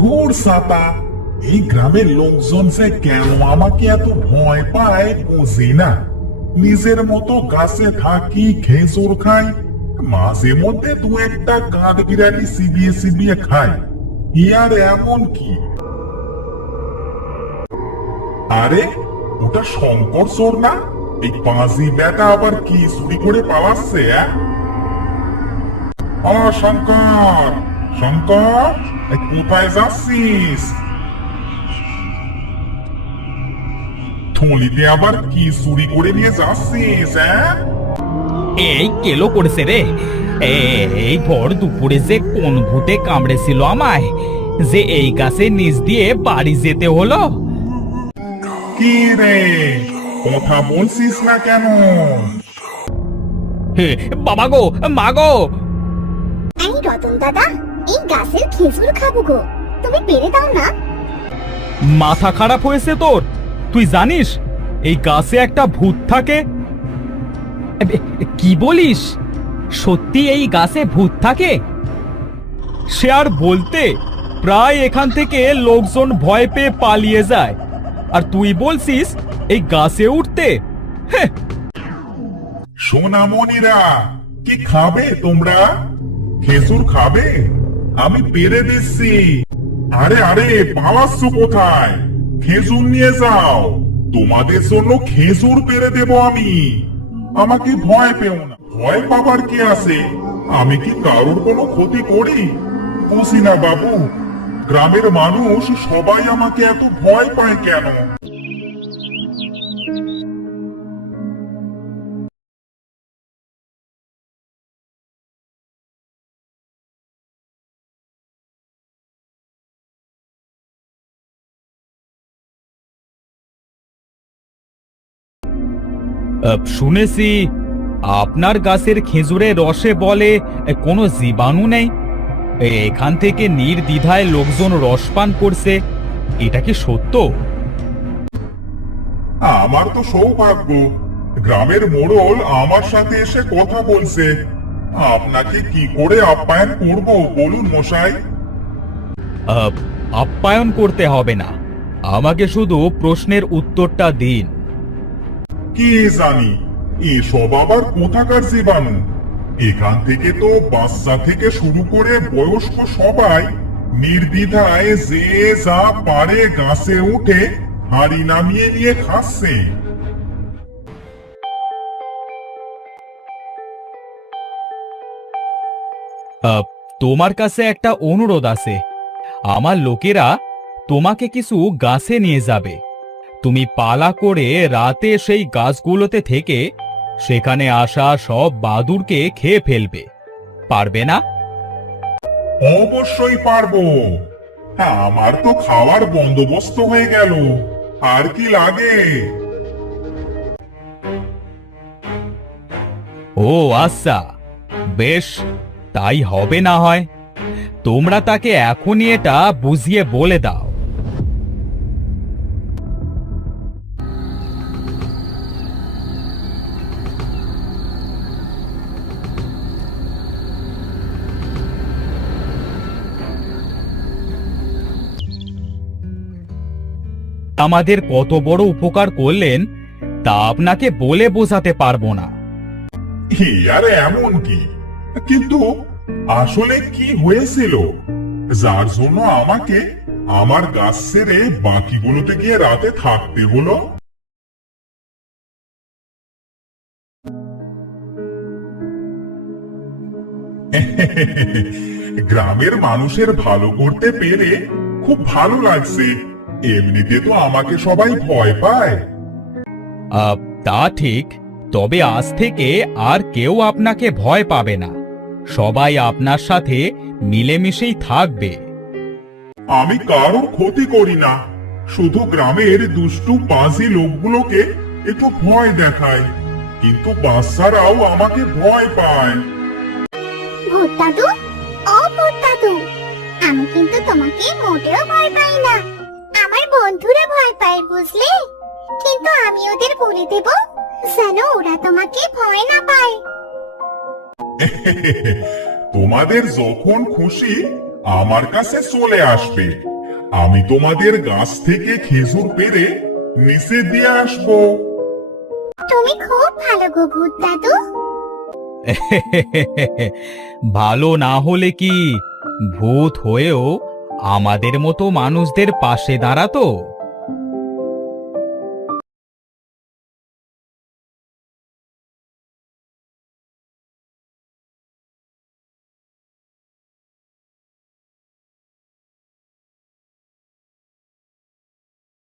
ধুর সাতা, এই গ্রামের লোকজন যে কেন আমাকে এত ভয় পায় বুঝি না। নিজের মতো গাছে থাকি খেজুর খাই, মাঝে মধ্যে দু একটা কাঠ বিরাটি সিবিয়ে সিবিয়ে খাই। ইয়ার এমন কি? আরে, ওটা শঙ্কর চোর না? এই পাঁজি বেটা আবার কি চুরি করে পালাচ্ছে, অ্যাঁ? শঙ্কর! শঙ্কর কোথায় যাচ্ছিস থলিতে আবার কি চুরি করে নিয়ে যাচ্ছিস হ্যাঁ? এই কেলো করেছে রে। এ- এই ভর দুপুরে যে কোন ভূতে কামড়েছিল আমায় যে এই গাছের নিচ দিয়ে বাড়ি যেতে হলো। কি রে? কথা বলছিস না কেন? হে, বাবা গো মা গো। এই রতন দাদা এই গাছের খেজুর খাব গো। তুমি পেরে দাও না। মাথা খারাপ হয়েছে তোর? তুই জানিস এই গাছে একটা ভূত থাকে? কি বলিস? সত্যি এই গাছে ভূত থাকে? সে আর বলতে প্রায় এখান থেকে লোকজন ভয় পেয়ে পালিয়ে যায়। আর তুই বলছিস এই গাছে উঠতে? হ্যাঁ সোনামণিরা কি খাবে তোমরা? খেজুর খাবে? আমি পেরে দিচ্ছি। আরে আরে, পালাচ্ছ কোথায়? খেজুর নিয়ে যাও। তোমাদের জন্য খেজুর পেরে দেব আমি। আমাকে ভয় পেও না। ভয় পাবার কি আছে? আমি কি কারোর কোনো ক্ষতি করি? বুঝি না বাবু। গ্রামের মানুষ সবাই আমাকে এত ভয় পায় কেন? শুনেছি আপনার গাছের খেজুরের রসে বলে কোনো জীবাণু নেই? এখান থেকে নির্দ্বিধায় লোকজন রস পান করছে। এটা কি সত্য? আমার তো সৌভাগ্য। গ্রামের মোড়ল আমার সাথে এসে কথা বলছে। আপনাকে কি করে আপ্যায়ন করব বলুন মশাই? আপ্যায়ন করতে হবে না। আমাকে শুধু প্রশ্নের উত্তরটা দিন। কি জানি? এসব আবার কোথাকার জীবাণু? এখান থেকে তো বাচ্চা থেকে শুরু করে বয়স্ক সবাই নির্দ্বিধায় যে যা পারে গাছে উঠে হাড়ি নামিয়ে নিয়ে খাচ্ছে। তোমার কাছে একটা অনুরোধ আছে। আমার লোকেরা তোমাকে কিছু গাছে নিয়ে যাবে। তুমি পালা করে রাতে সেই গাছগুলোতে থেকে সেখানে আসা সব বাদুরকে খেয়ে ফেলবে। পারবে না? অবশ্যই পারব। হ্যাঁ, আমার তো খাওয়ার বন্দোবস্ত হয়ে গেল। আর কি লাগে? ও আচ্ছা। বেশ তাই হবে না হয়। তোমরা তাকে এখনই এটা বুঝিয়ে বলে দাও। আমাদের কত বড় উপকার করলেন, তা আপনাকে বলে বোঝাতে পারব না। এমন কি? কিন্তু আসলে কি হয়েছিল? যার জন্য আমাকে আমার গাছ বাকিগুলোতে গিয়ে রাতে থাকতে হলো? গ্রামের মানুষের ভালো করতে পেরে খুব ভালো লাগছে। এমনিতে তো আমাকে সবাই ভয় পায়। আহ, তা ঠিক তবে আজ থেকে আর কেউ আপনাকে ভয় পাবে না। সবাই আপনার সাথে মিলেমিশেই থাকবে। আমি কারোর ক্ষতি করি না শুধু গ্রামের দুষ্টু পাজি লোকগুলোকে একটু ভয় দেখায় কিন্তু বাচ্চারাও আমাকে ভয় পায়। ভূত দাদু ও ভূত দাদু আমি কিন্তু তোমাকে মোটেও ভয় পাই না। বন্ধুরা ভয় পায় বুঝলে? কিন্তু আমি ওদের বলে দেব যেন ওরা তোমাকে ভয় না পায়। তোমাদের যখন খুশি আমার কাছে চলে আসবে। আমি তোমাদের গাছ থেকে খেজুর পেরে নিচে দিয়ে আসব। তুমি খুব ভালো গো ভূত দাদু। ভালো না হলে কি ভূত হয়েও আমাদের মতো মানুষদের পাশে দাঁড়াতো?